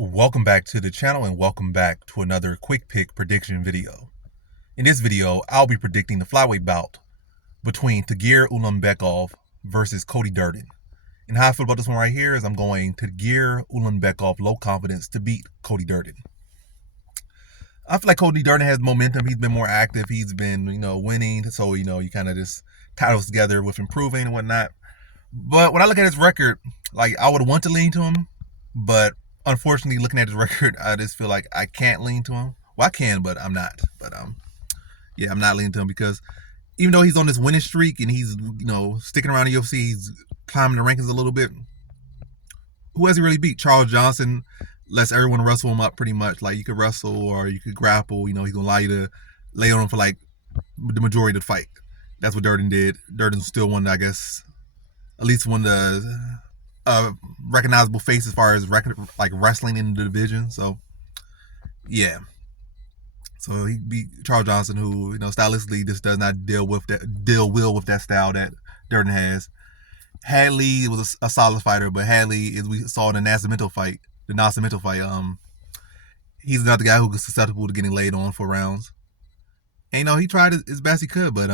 Welcome back to the channel and welcome back to another quick pick prediction video. In this video, I'll be predicting the flyweight bout between Tagir Ulanbekov versus Cody Durden. And how I feel about this one right here is I'm going Tagir Ulanbekov low confidence to beat Cody Durden. I feel like Cody Durden has momentum. He's been more active. He's been, winning. So, you kind of just tie those together with improving and whatnot. But when I look at his record, I would want to lean to him, but unfortunately, looking at his record, I just feel like I can't lean to him. Well, I can, but I'm not. But I'm not leaning to him because even though he's on this winning streak and he's sticking around the UFC, he's climbing the rankings a little bit. Who has he really beat? Charles Johnson lets everyone wrestle him up pretty much. Like you could wrestle or you could grapple. He's gonna allow you to lay on him for like the majority of the fight. That's what Durden did. Durden still won, I guess, at least one of the recognizable face as far as wrestling in the division. So yeah, so he beat Charles Johnson, who stylistically just does not deal with that style that Durden has. Hadley was a solid fighter, but Hadley, as we saw in the Nascimento fight, he's another guy who was susceptible to getting laid on for rounds. And he tried his best he could, but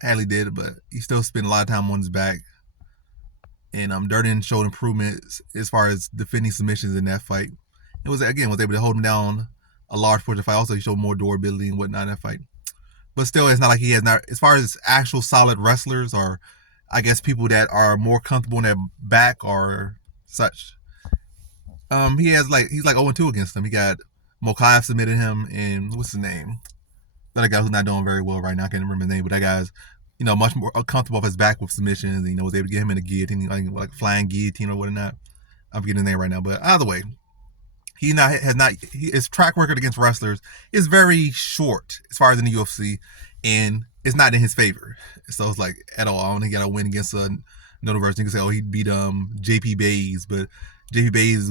Hadley did, but he still spent a lot of time on his back. And Durden showed improvements as far as defending submissions in that fight. It was able to hold him down a large portion of the fight. Also, he showed more durability and whatnot in that fight. But still, it's not like he has not, as far as actual solid wrestlers or I guess people that are more comfortable in their back or such. He's 0-2 against them. He got Mokaev submitted him, and what's his name? That guy who's not doing very well right now. I can't remember his name, but that guy's much more comfortable off his back with submissions. And, was able to get him in a guillotine, like flying guillotine or whatnot. I'm forgetting his name right now, but either way, his track record against wrestlers is very short as far as in the UFC, and it's not in his favor. So it's like at all. I don't think he got to win against another person. You can say, he beat JP Bays, but JP Bays, is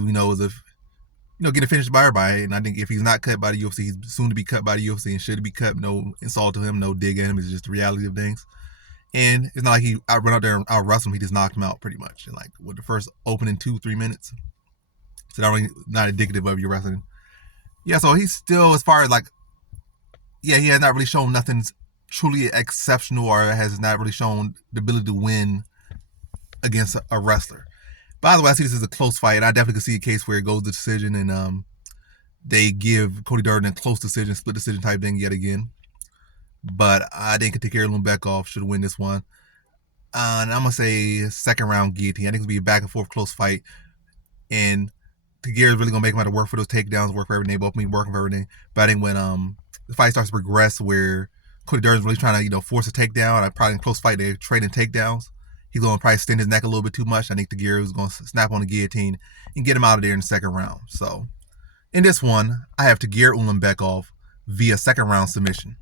getting finished by everybody. And I think if he's not cut by the UFC, he's soon to be cut by the UFC and should be cut. No insult to him, no dig at him. It's just the reality of things. And it's not like he run out there and out wrestle him. He just knocked him out pretty much in the first opening 2-3 minutes. So not indicative of your wrestling. Yeah, so he's still, as far as he has not really shown nothing truly exceptional or has not really shown the ability to win against a wrestler. By the way, I see this as a close fight, and I definitely can see a case where it goes to decision and they give Cody Durden a close decision, split decision type thing yet again. But I think Tagir Ulanbekov should win this one. And I'm going to say second round guillotine. I think it's going to be a back and forth close fight. And Tagir is really going to make him have to work for those takedowns, work for everything. They both mean working for everything. But I think when the fight starts to progress where Cody Durden's really trying to force a takedown, probably in a close fight they're trading takedowns, he's going to probably extend his neck a little bit too much. I think Tagir is going to snap on the guillotine and get him out of there in the second round. So in this one, I have Tagir Ulanbekov via second round submission.